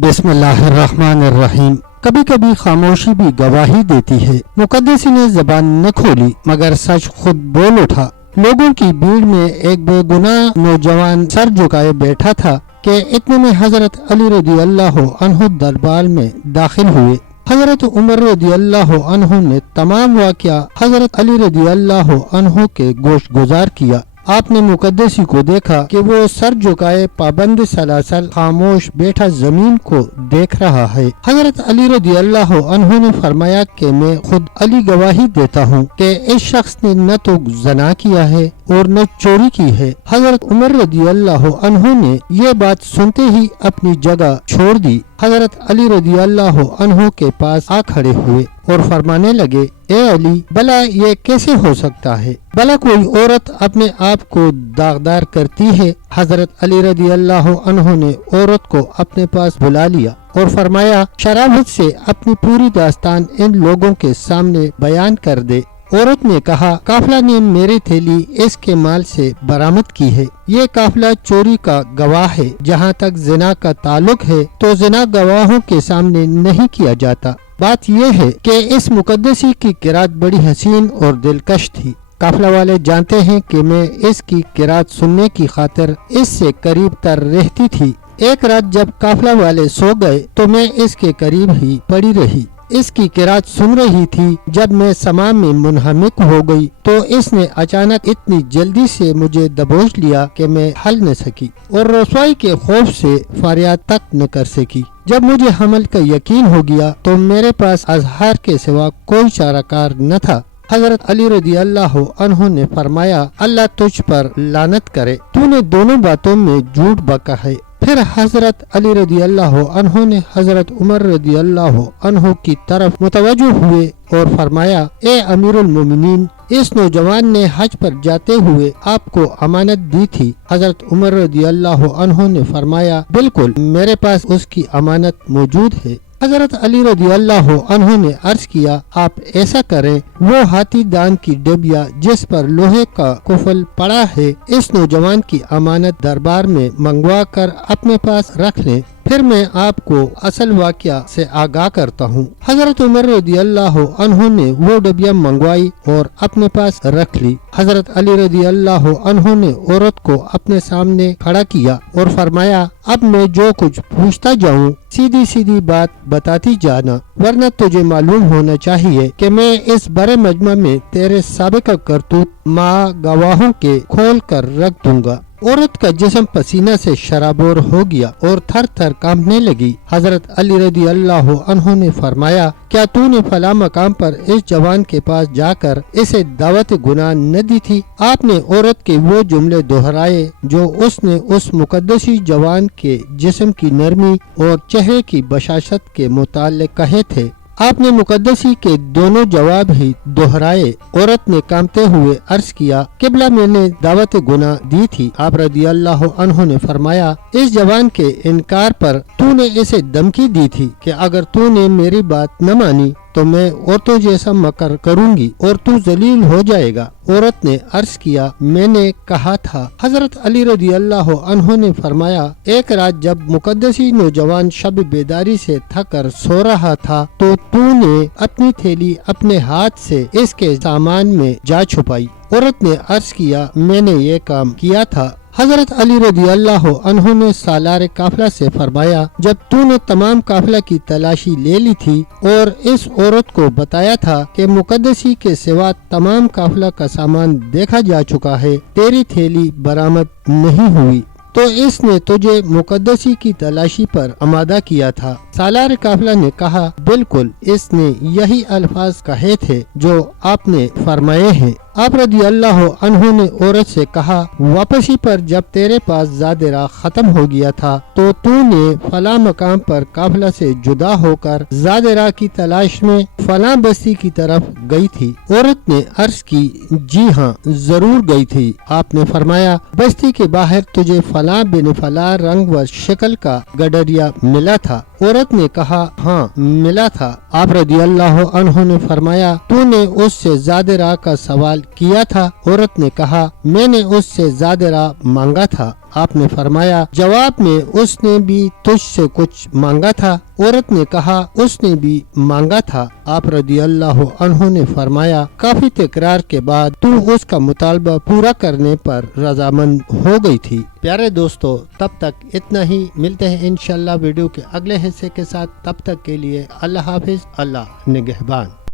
बिस्मिल्लाहिर्रहमानिर्रहीम। कभी कभी खामोशी भी गवाही देती है। मुकद्दसी ने जबान न खोली मगर सच खुद बोल उठा। लोगों की भीड़ में एक बेगुनाह नौजवान सर झुकाए बैठा था कि इतने में हजरत अली रदी अल्लाह अन्हु दरबार में दाखिल हुए। हजरत उमर रदी अल्लाह अन्हु ने तमाम वाक़या हजरत अली रदी अल्लाह अन्हु के गोश्त गुजार किया। आपने मुकद्दसी को देखा कि वो सर झुकाए पाबंद सलासल खामोश बैठा जमीन को देख रहा है। हजरत अली रदी अल्लाह अन्हु ने फरमाया कि मैं खुद अली गवाही देता हूँ कि इस शख्स ने न तो जना किया है और न चोरी की है। हजरत उमर रदी अल्लाह अन्हु ने ये बात सुनते ही अपनी जगह छोड़ दी। हजरत अली रदी अल्लाह अन्हु के पास आ खड़े हुए और फरमाने लगे, ए अली, भला ये कैसे हो सकता है? भला कोई औरत अपने आप को दागदार करती है? हजरत अली रदी अल्लाह अन्हु ने औरत को अपने पास बुला लिया और फरमाया, शराफत से अपनी पूरी दास्तान इन लोगों के सामने बयान कर दे। औरत ने कहा, काफिला ने मेरी थैली इसके माल से बरामद की है। ये काफिला चोरी का गवाह है। जहाँ तक जिना का ताल्लुक है तो जिना गवाहों के सामने नहीं किया जाता। बात यह है कि इस मुकद्दसी की किरात बड़ी हसीन और दिलकश थी। काफिला वाले जानते हैं कि मैं इसकी किरात सुनने की खातिर इससे करीब तर रहती थी। एक रात जब काफिला वाले सो गए तो मैं इसके करीब ही पड़ी रही। इसकी किरात सुन रही थी। जब मैं समा में मुनहमिक हो गई तो इसने अचानक इतनी जल्दी से मुझे दबोच लिया कि मैं हल न सकी और रसवाई के खौफ से फरियाद तक न कर सकी। जब मुझे हमल का यकीन हो गया तो मेरे पास अजहार के सिवा कोई चाराकार न था। हजरत अली रदी अल्लाह अन्हु ने फरमाया, अल्लाह तुझ पर लानत करे, तूने दोनों बातों में झूठ बका है। फिर हजरत अली रदी अल्लाह अन्हु ने हजरत उमर रदी अल्लाह अन्हु की तरफ मुतवज्जो हुए और फरमाया, ए अमीरुल मोमिनीन, इस नौजवान ने हज पर जाते हुए आपको अमानत दी थी। हजरत उमर रदी अल्लाह अन्हु ने फरमाया, बिल्कुल, मेरे पास उसकी अमानत मौजूद है। हजरत अली रदी अल्लाह अन्हु ने अर्ज किया, आप ऐसा करें, वो हाथी दान की डिबिया जिस पर लोहे का कुफल पड़ा है, इस नौजवान की अमानत दरबार में मंगवा कर अपने पास रख लें। फिर मैं आपको असल वाक़या से आगाह करता हूँ। हजरत उमर रदी अल्लाह अन्हु ने वो डिबिया मंगवाई और अपने पास रख ली। हजरत अली रदी अल्लाह अन्हु ने औरत को अपने सामने खड़ा किया और फरमाया, अब मैं जो कुछ पूछता जाऊँ सीधी सीधी बात बताती जाना, वरना तुझे मालूम होना चाहिए कि मैं इस बड़े मजमा में तेरे साबिका करतूत माँ गवाहों के खोल कर रख दूंगा। औरत का जिस्म पसीना से शराबोर हो गया और थर थर कांपने लगी। हजरत अली रदी अल्लाह अन्हु ने फरमाया, क्या तूने फला मकाम पर इस जवान के पास जाकर इसे दावत गुनाह न दी थी? आपने औरत के वो जुमले दोहराए जो उसने उस मुकद्दसी जवान के जिस्म की नरमी और चेहरे की बशाशत के मुताल्लिक कहे थे। आपने मुकद्दसी के दोनों जवाब ही दोहराए। औरत ने कांपते हुए अर्ज किया, किबला, मैंने दावत गुनाह दी थी। आप रदी अल्लाह अन्हु ने फरमाया, इस जवान के इनकार पर तूने इसे धमकी दी थी कि अगर तूने मेरी बात न मानी तो मैं औरतों जैसा मकर करूंगी और तू जलील हो जाएगा। औरत ने अर्ज किया, मैंने कहा था। हजरत अली रदी अल्लाह अन्हु ने फरमाया, एक रात जब मुकद्दसी नौजवान शब बेदारी से थक कर सो रहा था तो तूने अपनी थैली अपने हाथ से इसके सामान में जा छुपाई। औरत ने अर्ज किया, मैंने ये काम किया था। हजरत अली रदी अल्लाह अन्हु ने सालार काफिला से फरमाया, जब तूने तमाम काफिला की तलाशी ले ली थी और इस औरत को बताया था कि मुकद्दसी के सिवा तमाम काफिला का सामान देखा जा चुका है, तेरी थैली बरामद नहीं हुई, तो इसने तुझे मुकद्दसी की तलाशी पर आमादा किया था। सालार काफिला ने कहा, बिल्कुल, इसने यही अल्फाज कहे थे जो आपने फरमाए हैं। आप रदी अल्लाह अन्हु ने औरत से कहा, वापसी पर जब तेरे पास ज़ादिरा खत्म हो गया था तो तूने फला मकाम पर काफिला से जुदा होकर ज़ादिरा की तलाश में फला बस्ती की तरफ गई थी। औरत ने अर्ज की, जी हाँ, जरूर गई थी। आपने फरमाया, बस्ती के बाहर तुझे फला बिन फला रंग व शक्ल का गडरिया मिला था। औरत ने कहा, हाँ, मिला था। आप रदी अल्लाह अन्हु ने फरमाया, तूने उससे ज़ादिरा का सवाल किया था? औरत ने कहा, मैंने उससे ज़ादिरा मांगा था। آپ نے فرمایا جواب میں اس نے بھی تجھ سے کچھ مانگا تھا؟ عورت نے کہا اس نے بھی مانگا تھا۔ آپ رضی اللہ عنہ نے فرمایا کافی تکرار کے بعد تو اس کا مطالبہ پورا کرنے پر رضامند ہو گئی تھی۔ پیارے دوستو، تب تک اتنا ہی، ملتے ہیں انشاءاللہ ویڈیو کے اگلے حصے کے ساتھ، تب تک کے لیے اللہ حافظ، اللہ نگہبان۔